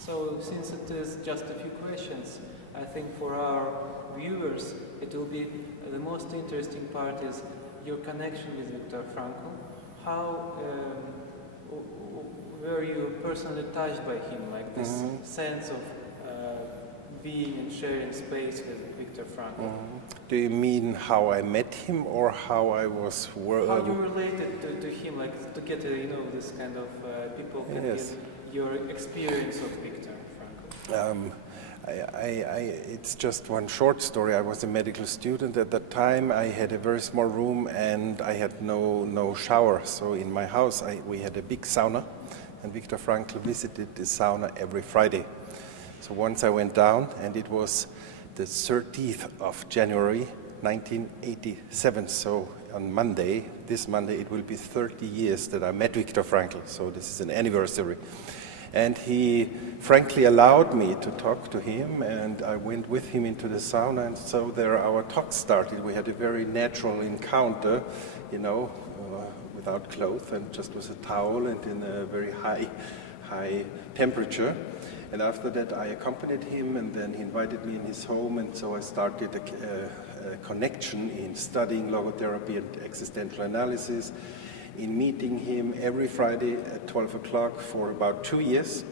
So, since it is just a few questions, I think for our viewers it will be the most interesting part is your connection with Viktor Frankl. How were you personally touched by him, like this sense of being and sharing space with Viktor Frankl? Do you mean how I met him or how I was how you related to him, like to get this kind of people can get your experience of Viktor Frankl? It's just one short story. I was a medical student at that time. I had a very small room and I had no shower. So in my house we had a big sauna, and Viktor Frankl visited the sauna every Friday. So once I went down, and it was the 30th of January 1987. So on Monday, this Monday, it will be 30 years that I met Viktor Frankl. So this is an anniversary. And he frankly allowed me to talk to him, and I went with him into the sauna, and so there our talk started. We had a very natural encounter, without clothes and just with a towel and in a very high temperature. And after that I accompanied him, and then he invited me in his home, and so I started a connection in studying logotherapy and existential analysis, in meeting him every Friday at 12 o'clock for about 2 years.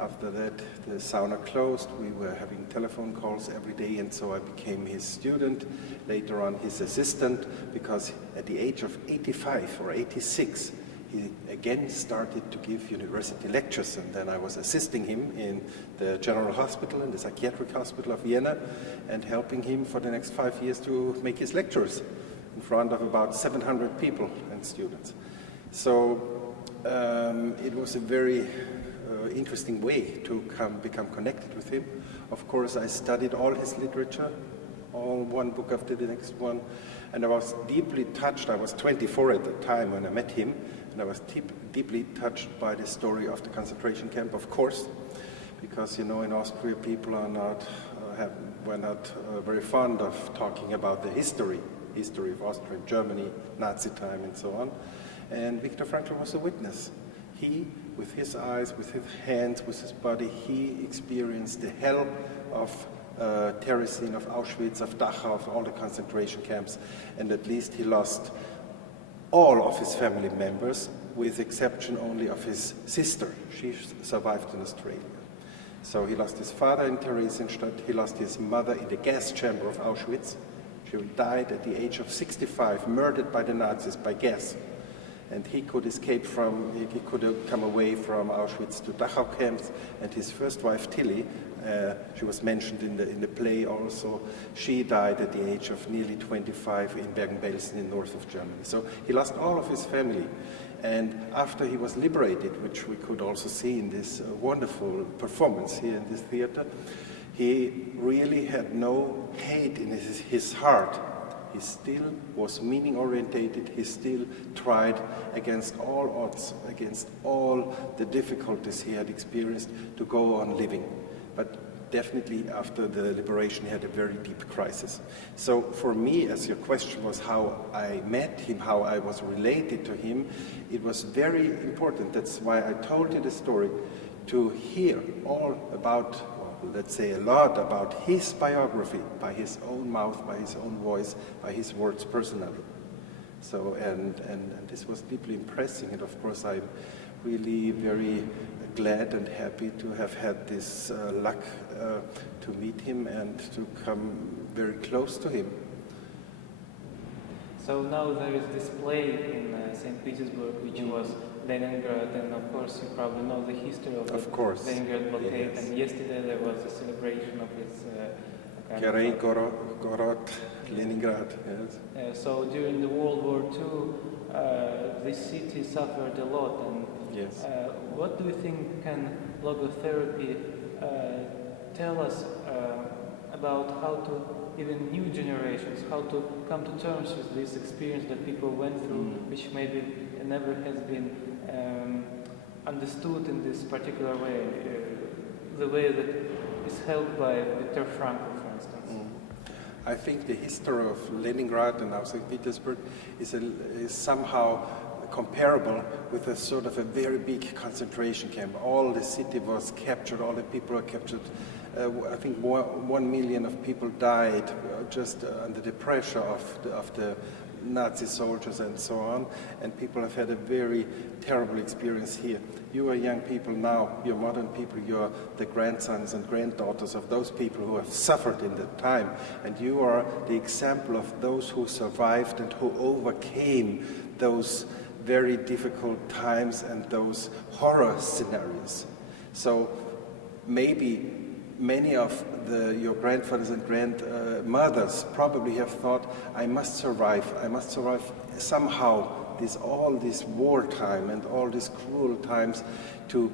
After that, the sauna closed. We were having telephone calls every day, and so I became his student, later on his assistant, because at the age of 85 or 86, he again started to give university lectures, and then I was assisting him in the General Hospital, in the Psychiatric Hospital of Vienna, and helping him for the next 5 years to make his lectures in front of about 700 people and students. So it was a very interesting way to become connected with him. Of course, I studied all his literature, all one book after the next one, and I was deeply touched. I was 24 at the time when I met him, and I was deeply touched by the story of the concentration camp, of course, because in Austria people are not were not very fond of talking about the history of Austria, Germany, Nazi time, and so on. And Viktor Frankl was a witness. He, with his eyes, with his hands, with his body, he experienced the hell of Terezin, of Auschwitz, of Dachau, of all the concentration camps, and at least he lost all of his family members, with exception only of his sister. She survived in Australia. So he lost his father in Theresienstadt, he lost his mother in the gas chamber of Auschwitz. She died at the age of 65, murdered by the Nazis by gas. And he could he could come away from Auschwitz to Dachau camps, and his first wife Tilly, she was mentioned in the play also, she died at the age of nearly 25 in Bergen-Belsen in north of Germany. So he lost all of his family. And after he was liberated, which we could also see in this wonderful performance here in this theater, he really had no hate in his heart. He still was meaning-orientated. He still tried against all odds, against all the difficulties he had experienced, to go on living. But definitely after the liberation, he had a very deep crisis. So for me, as your question was how I met him, how I was related to him, it was very important. That's why I told you the story, to hear all about, let's say a lot about his biography, by his own mouth, by his own voice, by his words personally. So, and this was deeply impressing, and of course I'm really very glad and happy to have had this luck to meet him and to come very close to him. So now there is this play in St. Petersburg, which was Leningrad, and of course you probably know the history of the Leningrad blockade, yes. And yesterday there was a celebration of its Gorod, Leningrad, yes. So during the World War II, this city suffered a lot, and yes. What do you think can logotherapy tell us about how to, even new generations, how to come to terms with this experience that people went through, which maybe never has been understood in this particular way, the way that is held by Viktor Frankl, for instance? I think the history of Leningrad and now St. Petersburg is somehow comparable with a sort of a very big concentration camp. All the city was captured, all the people were captured. I think 1 million of people died just under the pressure of the Nazi soldiers and so on, and people have had a very terrible experience here. You are young people now, you're modern people, you're the grandsons and granddaughters of those people who have suffered in that time, and you are the example of those who survived and who overcame those very difficult times and those horror scenarios. So maybe many of your grandfathers and grandmothers probably have thought, I must survive somehow all this wartime and all these cruel times to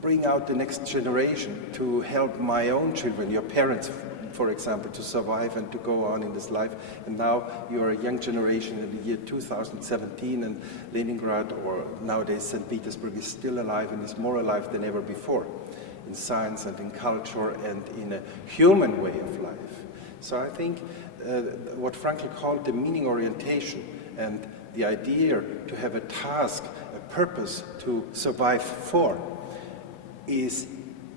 bring out the next generation, to help my own children, your parents, for example, to survive and to go on in this life. And now you are a young generation in the year 2017, and Leningrad, or nowadays St. Petersburg, is still alive and is more alive than ever before, in science and in culture and in a human way of life. So I think what Frankl called the meaning orientation and the idea to have a task, a purpose to survive for, is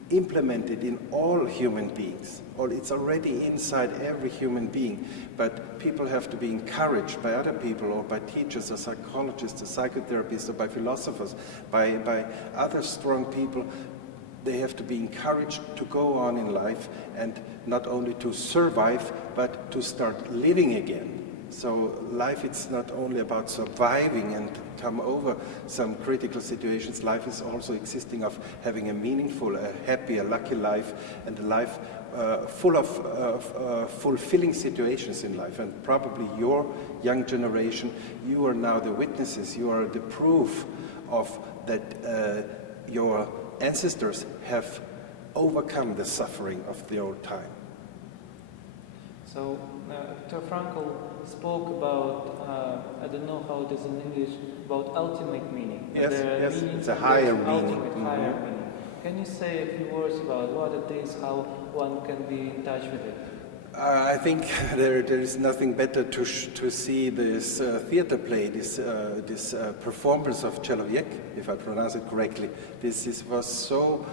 implemented in all human beings. Or it's already inside every human being, but people have to be encouraged by other people, or by teachers or psychologists or psychotherapists, or by philosophers, by other strong people. They have to be encouraged to go on in life, and not only to survive, but to start living again. So life, it's not only about surviving and come over some critical situations. Life is also existing of having a meaningful, a happy, a lucky life, and a life full of fulfilling situations in life. And probably your young generation, you are now the witnesses, you are the proof of that your ancestors have overcome the suffering of the old time. So Viktor Frankl spoke about, I don't know how it is in English, about ultimate meaning. Yes, it's a higher meaning. Higher meaning. Can you say a few words about what it is, how one can be in touch with it? I think there is nothing better to see this theater play, this performance of Человек, if I pronounce it correctly. This was so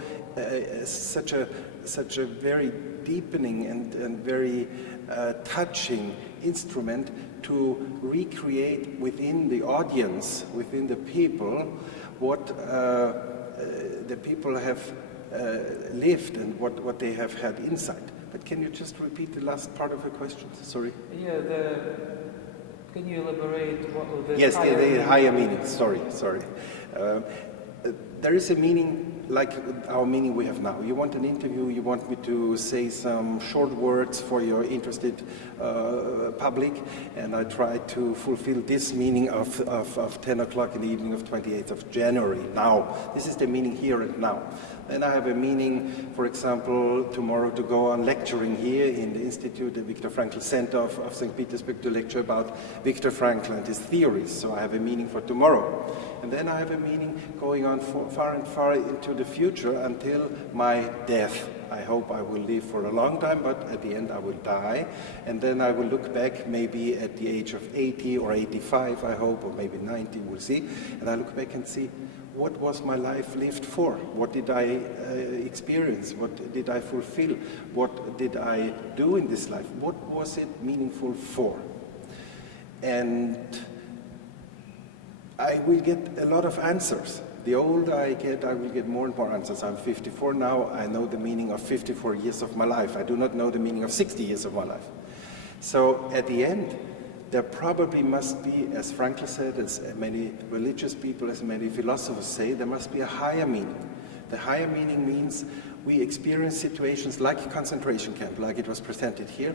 such a very deepening and very touching instrument to recreate within the audience, within the people, what the people have lived and what they have had inside. But can you just repeat the last part of your question? Sorry. Yeah, can you elaborate what the yes, higher meaning. Sorry. There is a meaning like our meaning we have now. You want an interview, you want me to say some short words for your interested public, and I try to fulfill this meaning of 10 o'clock in the evening of 28th of January, now. This is the meaning here and now. Then I have a meaning, for example, tomorrow to go on lecturing here in the Institute, the Viktor Frankl Center of St. Petersburg, to lecture about Viktor Frankl and his theories. So I have a meaning for tomorrow. And then I have a meaning going on far and far into the future until my death. I hope I will live for a long time, but at the end I will die. And then I will look back maybe at the age of 80 or 85, I hope, or maybe 90, we'll see. And I look back and see, what was my life lived for? What did I experience? What did I fulfill? What did I do in this life? What was it meaningful for? And I will get a lot of answers. The older I get, I will get more and more answers. I'm 54 now. I know the meaning of 54 years of my life. I do not know the meaning of 60 years of my life. So at the end, there probably must be, as Frankl said, as many religious people, as many philosophers say, there must be a higher meaning. The higher meaning means we experience situations like a concentration camp, like it was presented here,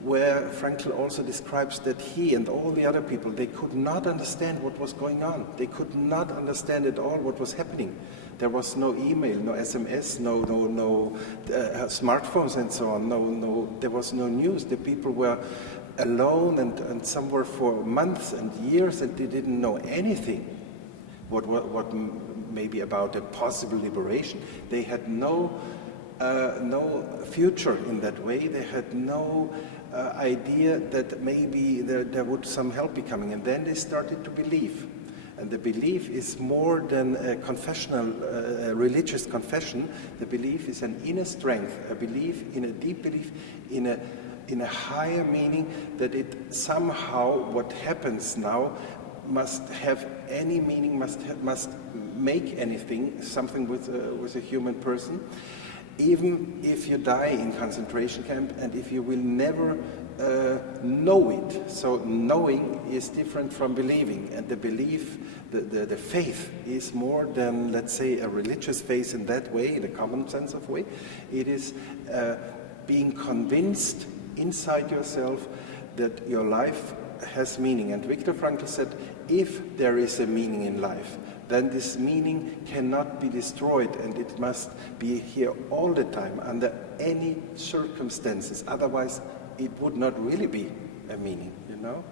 where Frankl also describes that he and all the other people, they could not understand what was going on. They could not understand at all what was happening. There was no email, no SMS, no smartphones and so on. There was no news. The people were alone and some were for months and years, and they didn't know anything. What maybe about a possible liberation. They had no future in that way. They had no idea that maybe there would some help be coming, and then they started to believe. And the belief is more than a confessional, religious confession. The belief is an inner strength, a belief in a deep belief in a higher meaning, that it somehow, what happens now, must have any meaning, must make anything, something with a human person, even if you die in concentration camp, and if you will never know it. So knowing is different from believing, and the belief, the faith is more than, let's say, a religious faith in that way, in a common sense of way. It is being convinced inside yourself that your life has meaning. And Viktor Frankl said, if there is a meaning in life, then this meaning cannot be destroyed, and it must be here all the time, under any circumstances. Otherwise, it would not really be a meaning, you know?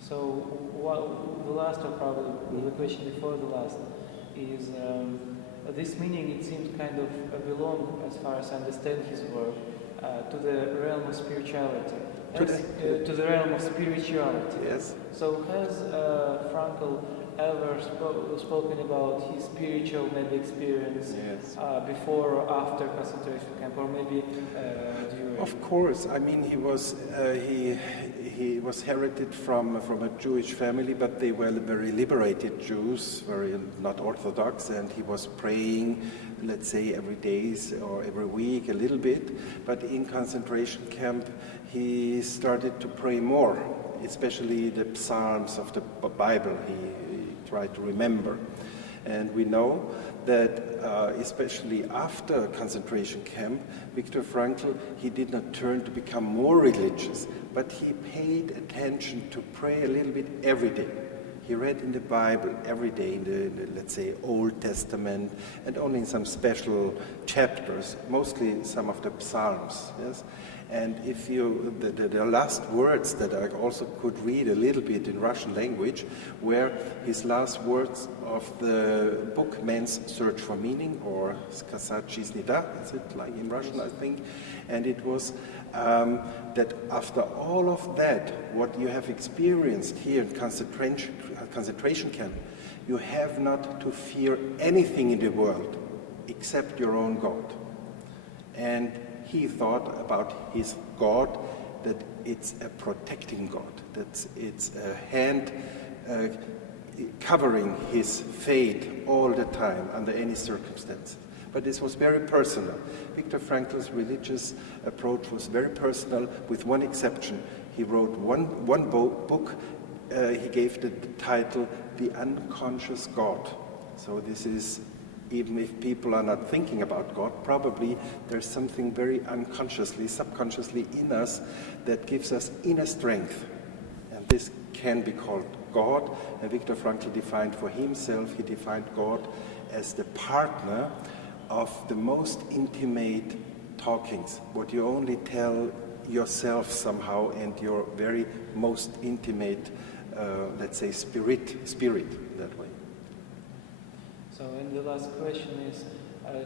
So, the last, or probably the question before the last, is this meaning, it seems, kind of belong, as far as I understand his work, to the realm of spirituality. To the realm of spirituality. Yes. So has Frankl ever spoken about his spiritual maybe experience before or after concentration camp, or maybe during? Of course. I mean, he was heralded from a Jewish family, but they were very liberated Jews, very not Orthodox, and he was praying, let's say, every day or every week a little bit. But in concentration camp, he started to pray more, especially the Psalms of the Bible. He tried to remember. And we know that especially after concentration camp, Viktor Frankl, he did not turn to become more religious, but he paid attention to pray a little bit every day. He read in the Bible every day, in the let's say, Old Testament, and only in some special chapters, mostly some of the Psalms, yes? And if you, the last words that I also could read a little bit in Russian language were his last words of the book Man's Search for Meaning, or Сказать жизни, да, is it like in Russian, I think? And it was that after all of that, what you have experienced here in concentration camp, you have not to fear anything in the world except your own God. And he thought about his God, that it's a protecting God, that it's a hand covering his fate all the time under any circumstance. But this was very personal. Viktor Frankl's religious approach was very personal, with one exception. He wrote one book. He gave the title The Unconscious God. So this is, even if people are not thinking about God, probably there's something very unconsciously, subconsciously in us that gives us inner strength. And this can be called God. And Viktor Frankl defined for himself, he defined God as the partner of the most intimate talkings, what you only tell yourself somehow, and your very most intimate, let's say, spirit that way. So, and the last question is,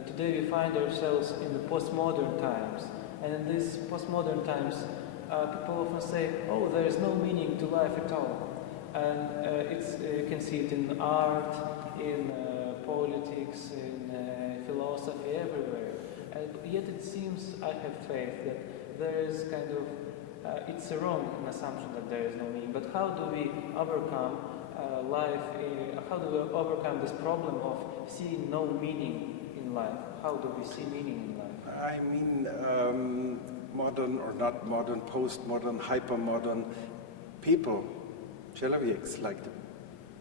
today we find ourselves in the postmodern times, and in these postmodern times, people often say, oh, there is no meaning to life at all. And you can see it in art, in politics, in philosophy, everywhere. And yet it seems, I have faith, that there is kind of, it's a wrong assumption that there is no meaning. But how do we overcome how do we overcome this problem of seeing no meaning in life? How do we see meaning in life? I mean, modern or not modern, postmodern, hypermodern people, Человек, like the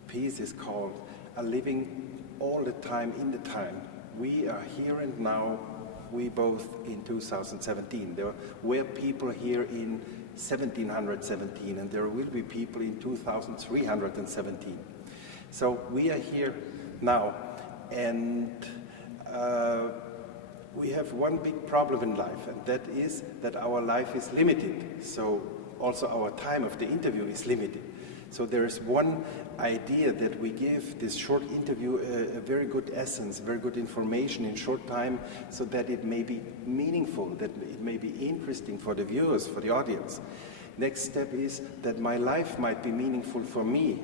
piece is called, are living all the time in the time. We are here and now, we both in 2017. There were people here in 1717, and there will be people in 2317. So we are here now, and we have one big problem in life, and that is that our life is limited. So also our time of the interview is limited. So there is one idea that we give this short interview a very good essence, very good information in short time, so that it may be meaningful, that it may be interesting for the viewers, for the audience. Next step is that my life might be meaningful for me,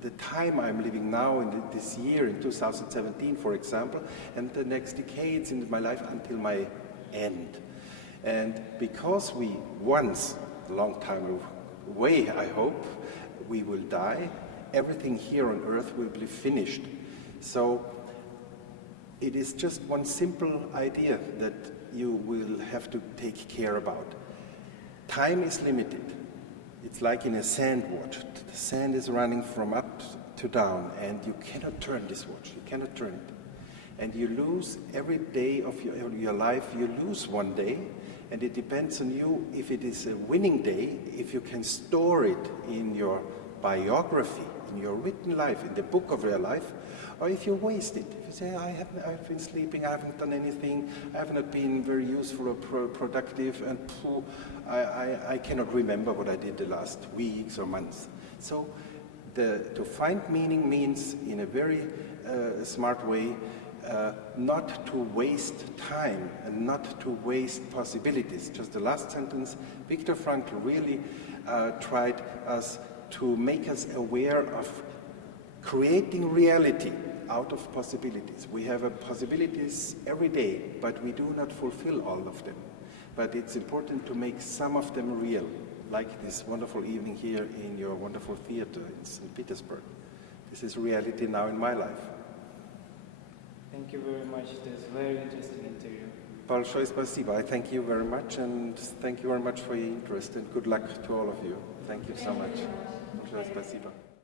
the time I'm living now in this year, in 2017, for example, and the next decades in my life until my end. And because we once, a long time away, I hope, we will die, everything here on earth will be finished. So it is just one simple idea that you will have to take care about. Time is limited. It's like in a sand watch. The sand is running from up to down, and you cannot turn this watch. You cannot turn it. And you lose every day of your life, you lose one day, and it depends on you if it is a winning day, if you can store it in your biography, in your written life, in the book of your life, or if you waste it. If you say, I've been sleeping, I haven't done anything, I have not been very useful or productive, and I cannot remember what I did the last weeks or months. So to find meaning means, in a very smart way, not to waste time and not to waste possibilities. Just the last sentence, Viktor Frankl really tried us to make us aware of creating reality out of possibilities. We have possibilities every day, but we do not fulfill all of them. But it's important to make some of them real, like this wonderful evening here in your wonderful theater in St. Petersburg. This is reality now in my life. Thank you very much. It was a very interesting interview. Большое спасибо. I thank you very much, and thank you very much for your interest, and good luck to all of you. Thank you so much. Большое спасибо.